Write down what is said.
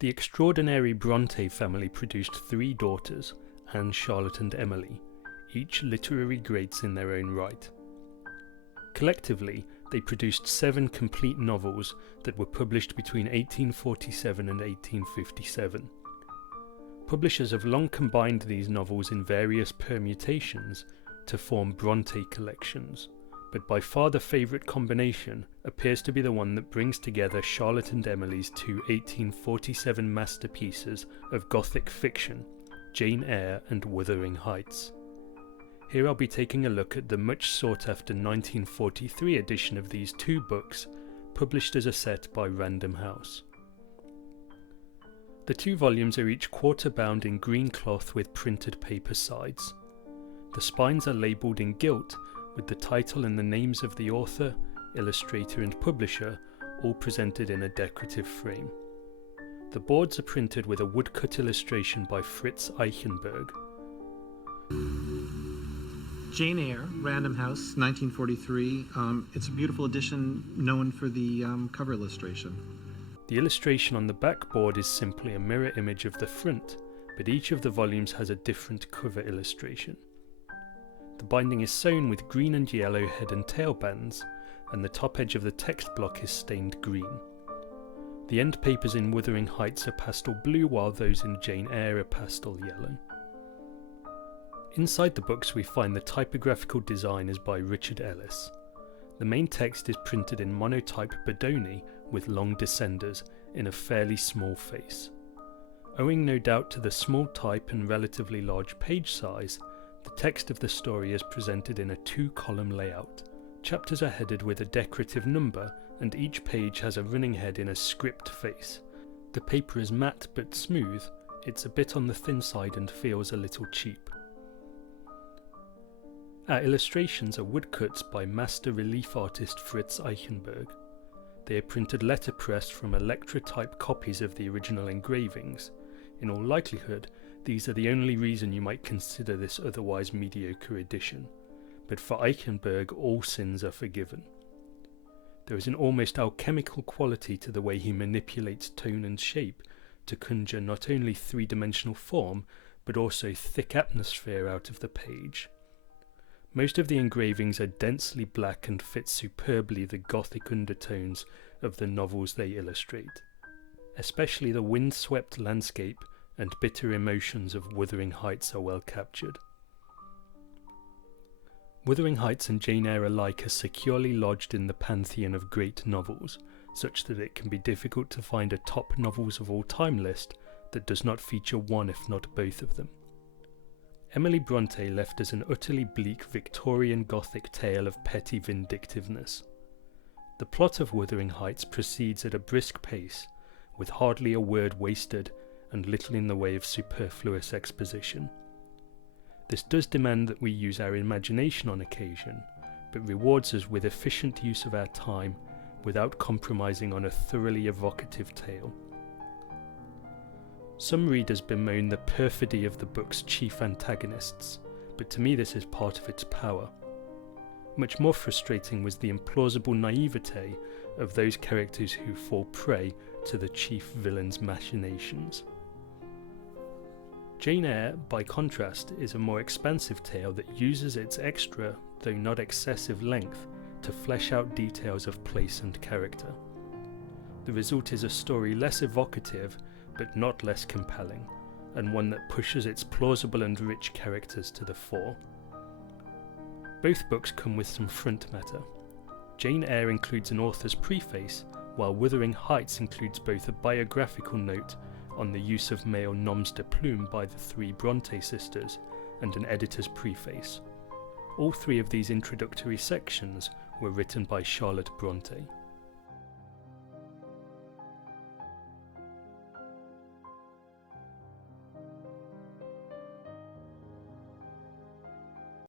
The extraordinary Brontë family produced 3 daughters, Anne, Charlotte and Emily, each literary greats in their own right. Collectively, they produced 7 complete novels that were published between 1847 and 1857. Publishers have long combined these novels in various permutations to form Brontë collections, but by far the favourite combination appears to be the one that brings together Charlotte and Emily's 2 1847 masterpieces of Gothic fiction, Jane Eyre and Wuthering Heights. Here I'll be taking a look at the much sought after 1943 edition of these 2 books, published as a set by Random House. The 2 volumes are each quarter bound in green cloth with printed paper sides. The spines are labelled in gilt with the title and the names of the author, illustrator and publisher all presented in a decorative frame. The boards are printed with a woodcut illustration by Fritz Eichenberg. Jane Eyre, Random House, 1943. It's a beautiful edition known for the cover illustration. The illustration on the back board is simply a mirror image of the front, but each of the volumes has a different cover illustration. The binding is sewn with green and yellow head and tail bands, and the top edge of the text block is stained green. The end papers in Wuthering Heights are pastel blue, while those in Jane Eyre are pastel yellow. Inside the books we find the typographical design is by Richard Ellis. The main text is printed in monotype Bodoni with long descenders in a fairly small face. Owing no doubt to the small type and relatively large page size, the text of the story is presented in a 2-column layout. Chapters are headed with a decorative number, and each page has a running head in a script face. The paper is matte but smooth, it's a bit on the thin side and feels a little cheap. Our illustrations are woodcuts by master relief artist Fritz Eichenberg. They are printed letterpress from Electra-type copies of the original engravings. In all likelihood, these are the only reason you might consider this otherwise mediocre edition, but for Eichenberg all sins are forgiven. There is an almost alchemical quality to the way he manipulates tone and shape to conjure not only 3-dimensional form, but also thick atmosphere out of the page. Most of the engravings are densely black and fit superbly the Gothic undertones of the novels they illustrate. Especially the wind-swept landscape and bitter emotions of Wuthering Heights are well captured. Wuthering Heights and Jane Eyre alike are securely lodged in the pantheon of great novels, such that it can be difficult to find a top novels of all time list that does not feature one if not both of them. Emily Brontë left us an utterly bleak Victorian Gothic tale of petty vindictiveness. The plot of Wuthering Heights proceeds at a brisk pace, with hardly a word wasted and little in the way of superfluous exposition. This does demand that we use our imagination on occasion, but rewards us with efficient use of our time without compromising on a thoroughly evocative tale. Some readers bemoan the perfidy of the book's chief antagonists, but to me this is part of its power. Much more frustrating was the implausible naivete of those characters who fall prey to the chief villain's machinations. Jane Eyre, by contrast, is a more expansive tale that uses its extra, though not excessive length, to flesh out details of place and character. The result is a story less evocative, but not less compelling, and one that pushes its plausible and rich characters to the fore. Both books come with some front matter. Jane Eyre includes an author's preface, while Wuthering Heights includes both a biographical note on the use of male noms de plume by the 3 Brontë sisters and an editor's preface. All 3 of these introductory sections were written by Charlotte Brontë.